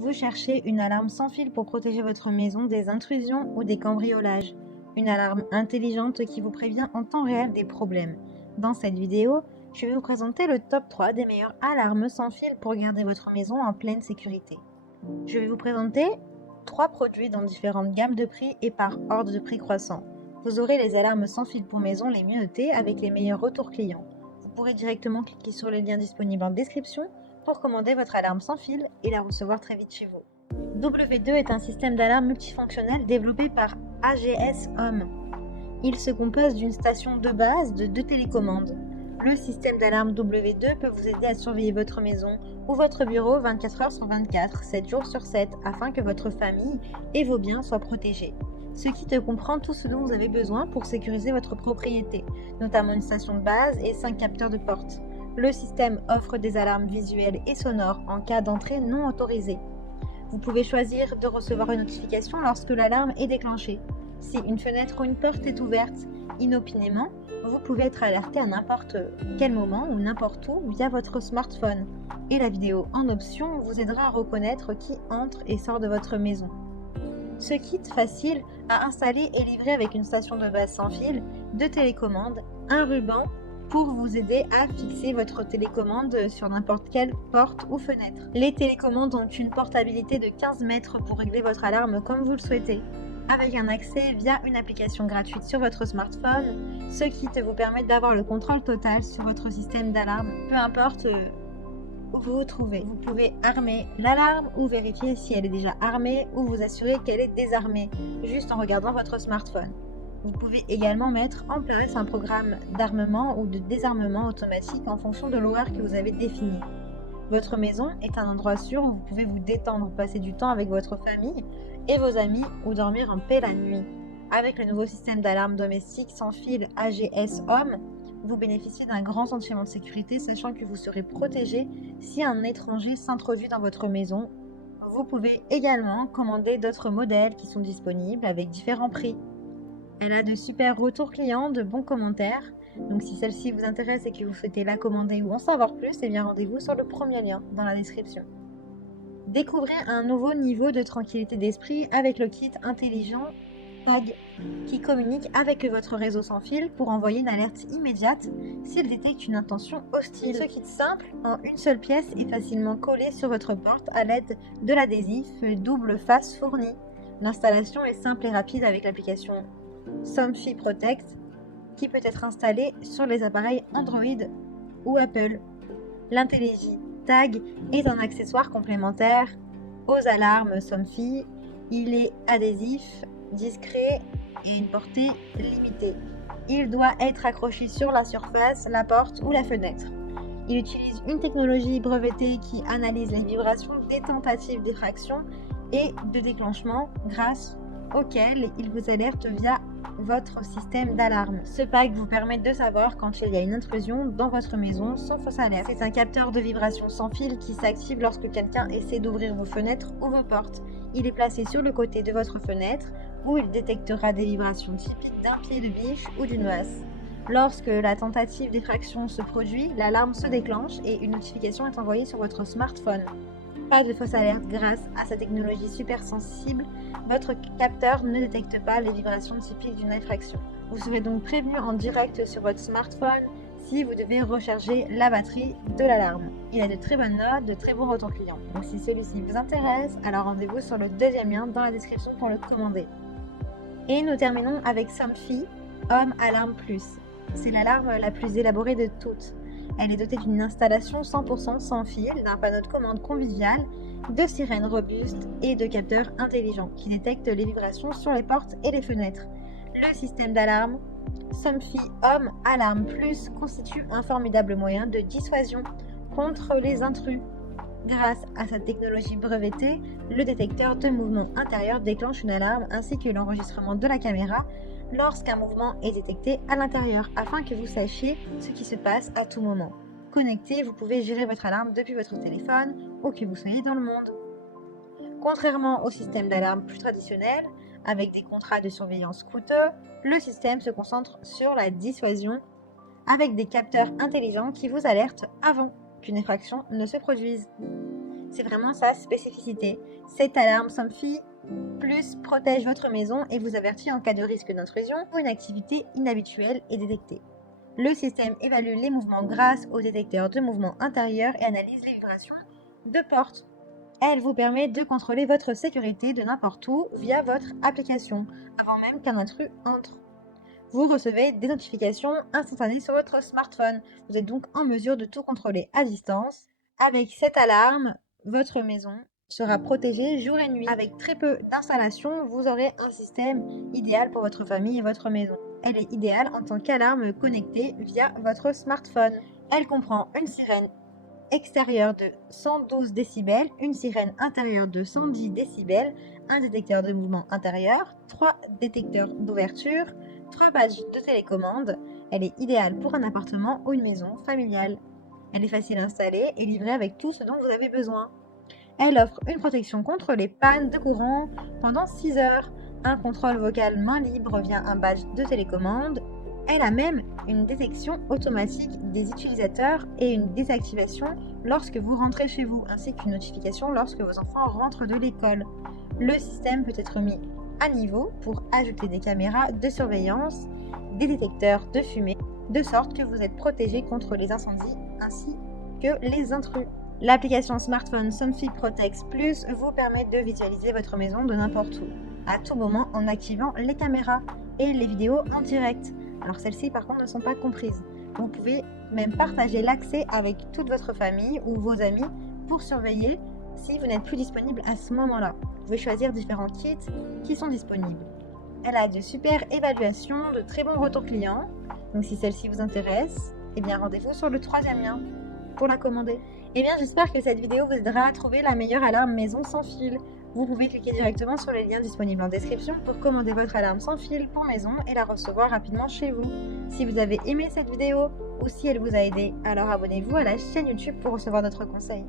Vous cherchez une alarme sans fil pour protéger votre maison des intrusions ou des cambriolages. Une alarme intelligente qui vous prévient en temps réel des problèmes. Dans cette vidéo, je vais vous présenter le top 3 des meilleures alarmes sans fil pour garder votre maison en pleine sécurité. Je vais vous présenter 3 produits dans différentes gammes de prix et par ordre de prix croissant. Vous aurez les alarmes sans fil pour maison les mieux notées avec les meilleurs retours clients. Vous pourrez directement cliquer sur le lien disponible en description pour commander votre alarme sans fil et la recevoir très vite chez vous. W2 est un système d'alarme multifonctionnel développé par AGS Home. Il se compose d'une station de base de 2 télécommandes. Le système d'alarme W2 peut vous aider à surveiller votre maison ou votre bureau 24 heures sur 24, 7 jours sur 7, afin que votre famille et vos biens soient protégés. Ce kit comprend tout ce dont vous avez besoin pour sécuriser votre propriété, notamment une station de base et 5 capteurs de porte. Le système offre des alarmes visuelles et sonores en cas d'entrée non autorisée. Vous pouvez choisir de recevoir une notification lorsque l'alarme est déclenchée. Si une fenêtre ou une porte est ouverte inopinément, vous pouvez être alerté à n'importe quel moment ou n'importe où via votre smartphone. Et la vidéo en option vous aidera à reconnaître qui entre et sort de votre maison. Ce kit facile à installer est livré avec une station de base sans fil, 2 télécommandes, un ruban pour vous aider à fixer votre télécommande sur n'importe quelle porte ou fenêtre. Les télécommandes ont une portabilité de 15 mètres pour régler votre alarme comme vous le souhaitez. Avec un accès via une application gratuite sur votre smartphone, ce kit vous permet d'avoir le contrôle total sur votre système d'alarme, peu importe où vous vous trouvez. Vous pouvez armer l'alarme ou vérifier si elle est déjà armée ou vous assurer qu'elle est désarmée, juste en regardant votre smartphone. Vous pouvez également mettre en place un programme d'armement ou de désarmement automatique en fonction de l'horaire que vous avez défini. Votre maison est un endroit sûr où vous pouvez vous détendre, passer du temps avec votre famille et vos amis ou dormir en paix la nuit. Avec le nouveau système d'alarme domestique sans fil AGS Home, vous bénéficiez d'un grand sentiment de sécurité, sachant que vous serez protégé si un étranger s'introduit dans votre maison. Vous pouvez également commander d'autres modèles qui sont disponibles avec différents prix. Elle a de super retours clients, de bons commentaires. Donc si celle-ci vous intéresse et que vous souhaitez la commander ou en savoir plus, eh bien rendez-vous sur le premier lien dans la description. Découvrez un nouveau niveau de tranquillité d'esprit avec le kit intelligent Tag qui communique avec votre réseau sans fil pour envoyer une alerte immédiate s'il détecte une intention hostile. Ce kit simple, en une seule pièce, est facilement collé sur votre porte à l'aide de l'adhésif double face fourni. L'installation est simple et rapide avec l'application Somfy Protect qui peut être installée sur les appareils Android ou Apple. L'Intelligent Tag est un accessoire complémentaire aux alarmes Somfy. Il est adhésif, discret et une portée limitée. Il doit être accroché sur la surface, la porte ou la fenêtre. Il utilise une technologie brevetée qui analyse les vibrations des tentatives d'effraction et de déclenchement grâce auquel il vous alerte via votre système d'alarme. Ce pack vous permet de savoir quand il y a une intrusion dans votre maison sans fausse alerte. C'est un capteur de vibration sans fil qui s'active lorsque quelqu'un essaie d'ouvrir vos fenêtres ou vos portes. Il est placé sur le côté de votre fenêtre où il détectera des vibrations typiques d'un pied de biche ou d'une masse. Lorsque la tentative d'effraction se produit, l'alarme se déclenche et une notification est envoyée sur votre smartphone. Pas de fausse alerte grâce à sa technologie super sensible, votre capteur ne détecte pas les vibrations typiques d'une effraction. Vous serez donc prévenu en direct sur votre smartphone si vous devez recharger la batterie de l'alarme. Il a de très bonnes notes, de très bons retours clients. Donc si celui-ci vous intéresse, alors rendez-vous sur le deuxième lien dans la description pour le commander. Et nous terminons avec Somfy Home Alarm Plus. C'est l'alarme la plus élaborée de toutes. Elle est dotée d'une installation 100% sans fil, d'un panneau de commande convivial, de sirènes robustes et de capteurs intelligents qui détectent les vibrations sur les portes et les fenêtres. Le système d'alarme Somfy Home Alarm Plus constitue un formidable moyen de dissuasion contre les intrus. Grâce à sa technologie brevetée, le détecteur de mouvement intérieur déclenche une alarme ainsi que l'enregistrement de la caméra lorsqu'un mouvement est détecté à l'intérieur, afin que vous sachiez ce qui se passe à tout moment. Connecté, vous pouvez gérer votre alarme depuis votre téléphone ou que vous soyez dans le monde. Contrairement au système d'alarme plus traditionnel, avec des contrats de surveillance coûteux, le système se concentre sur la dissuasion avec des capteurs intelligents qui vous alertent avant qu'une effraction ne se produise. C'est vraiment sa spécificité. Cette alarme Somfy Plus protège votre maison et vous avertit en cas de risque d'intrusion ou une activité inhabituelle est détectée. Le système évalue les mouvements grâce au détecteur de mouvements intérieurs et analyse les vibrations de portes. Elle vous permet de contrôler votre sécurité de n'importe où via votre application, avant même qu'un intrus entre. Vous recevez des notifications instantanées sur votre smartphone. Vous êtes donc en mesure de tout contrôler à distance. Avec cette alarme, votre maison sera protégée jour et nuit. Avec très peu d'installations, vous aurez un système idéal pour votre famille et votre maison. Elle est idéale en tant qu'alarme connectée via votre smartphone. Elle comprend une sirène extérieure de 112 décibels, une sirène intérieure de 110 décibels, un détecteur de mouvement intérieur, 3 détecteurs d'ouverture, 3 badges de télécommande. Elle est idéale pour un appartement ou une maison familiale. Elle est facile à installer et livrée avec tout ce dont vous avez besoin. Elle offre une protection contre les pannes de courant pendant 6 heures, un contrôle vocal main libre via un badge de télécommande. Elle a même une détection automatique des utilisateurs et une désactivation lorsque vous rentrez chez vous, ainsi qu'une notification lorsque vos enfants rentrent de l'école. Le système peut être mis à niveau pour ajouter des caméras de surveillance, des détecteurs de fumée, de sorte que vous êtes protégé contre les incendies ainsi que les intrus. L'application smartphone Somfy Protect Plus vous permet de visualiser votre maison de n'importe où, à tout moment en activant les caméras et les vidéos en direct. Alors celles-ci par contre ne sont pas comprises. Vous pouvez même partager l'accès avec toute votre famille ou vos amis pour surveiller si vous n'êtes plus disponible à ce moment-là. Vous pouvez choisir différents kits qui sont disponibles. Elle a de super évaluations, de très bons retours clients. Donc si celle-ci vous intéresse, eh bien rendez-vous sur le 3e lien pour la commander. Eh bien j'espère que cette vidéo vous aidera à trouver la meilleure alarme maison sans fil. Vous pouvez cliquer directement sur les liens disponibles en description pour commander votre alarme sans fil pour maison et la recevoir rapidement chez vous. Si vous avez aimé cette vidéo ou si elle vous a aidé, alors abonnez-vous à la chaîne YouTube pour recevoir d'autres conseils.